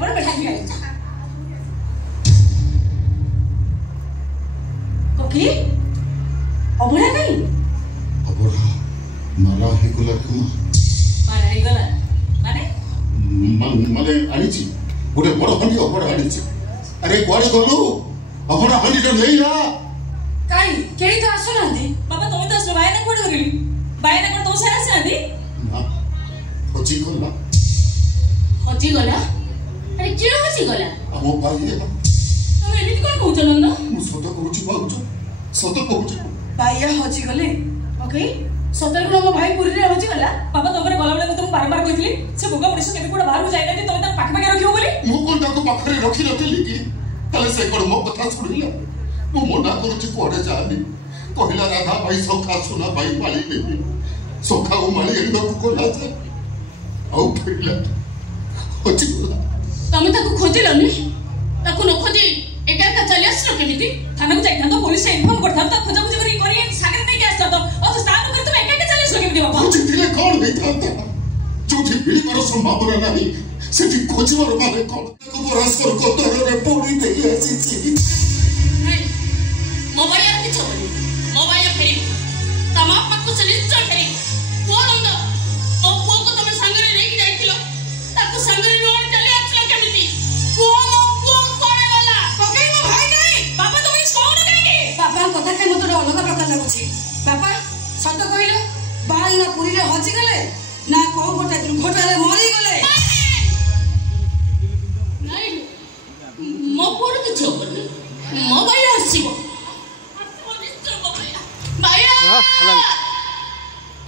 पर बैठा दिया ओके अबड़ा कहीं अबड़ा मारा हे गोला कुमा मारा हे गोला माने आनिची गोटे बड़ हंडी अबड़ा आनिची अरे कुआडे गलु अबड़ा हंडी तो नहीं रा काई केही तो आसो नांदी बाबा तुम तो आसो बायना कोड गली बायना कोड तो सारा आसनांदी ना होची गला अरे किलो होची गला हमो भाई तुम एमिति कोन कहउछ नंद मु सत कहउची बाउछ सत कहउची बाइया होची गले ओके सतर गुण मो भाई पुरी रे होची गला बाबा तोरे गला बेले तुम बार-बार कहितली से बोगा पड़िस केते कोड बाहर जाइना कि तुम त पाख पाखे रखियो बोली मु कोन ताको पाखरे रखि नथिली कि तले से कोन मो कथा सुनिला मु मना करूची कोडे जानी कहिला राधा भाई सखा सुना भाई पाली ले सखा ओ माली एंदो को लाजे औ फिरला होची गला तमे ताको खोजिलनी ताको न खोजी एका एका चली आसलो केमिति थाना को जाइथा तो पुलिस से इन्फॉर्म करथा तो खोजा खोजी करी सागर नहीं आस्ता तो और तो स्थान कर तुम एका एका चली आसलो केमिति बाबा खोजी दिले कोन नहीं था जोठी बिली कर संभावना नहीं सेठी खोजिवर माने कोन को बरासर को तोरे पोड़ी देई आसी मोबाइल की छोड़ी मोबाइल फेरी तमाम पक्को से निश्चय फेरी कोन अंद ओ को तुम संगरे लेके जाइथिलो ताको संगरे रोड चली आछलो केमिति कोन करे वाला पकई मो भाई नहीं बाबा तुम इस कौन करेंगे बाबा कथा के मत अलग प्रकार लागुची बाबा सत कहिलो बाल ना पुरी रे हजी गले ना को गोटे दुर्घटना रे मरी गले नहीं मो कोड की छोड़ी मोबाइल आसीबो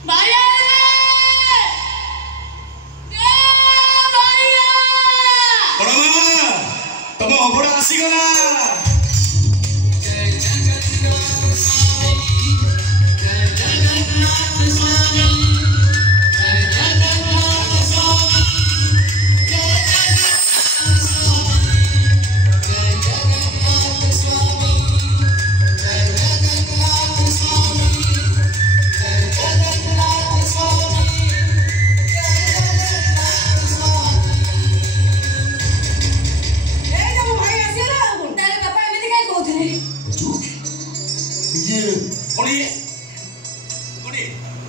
बाया तम अबड़ा आसीगला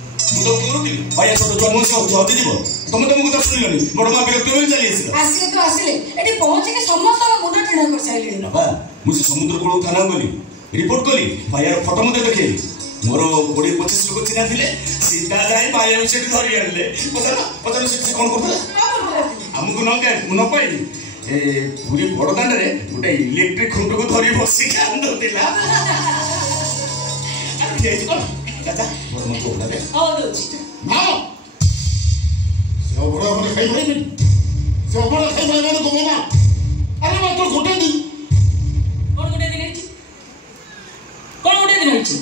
भाई छोट जन्म से हति जीव तुम तुमको तो सुनिलनि बड़ मा विरक्त होई चली आसिले तो आसिले एटी पहुंच के समस्त मुंड टेढ़ा कर साइले बाबा मु समुद्र कूल थाना गली रिपोर्ट कली भाईर फोटो मते देखे मोर 20-25 लोग चिन्हा थिले सीधा जाई भाई से धरि आनले पता से कोन करथला हमको न के न पाई ए पूरी बड़दान रे गोटे इलेक्ट्रिक खुंट को धरि बसी के आंदतिला अरे चाचा मोर मन को लागे ओ दोची ना से बड़ा बड़ा खाई भाई से बड़ा खाई भाई को ना अरे मात्र गोटे दिन कोन गोटे दिन होची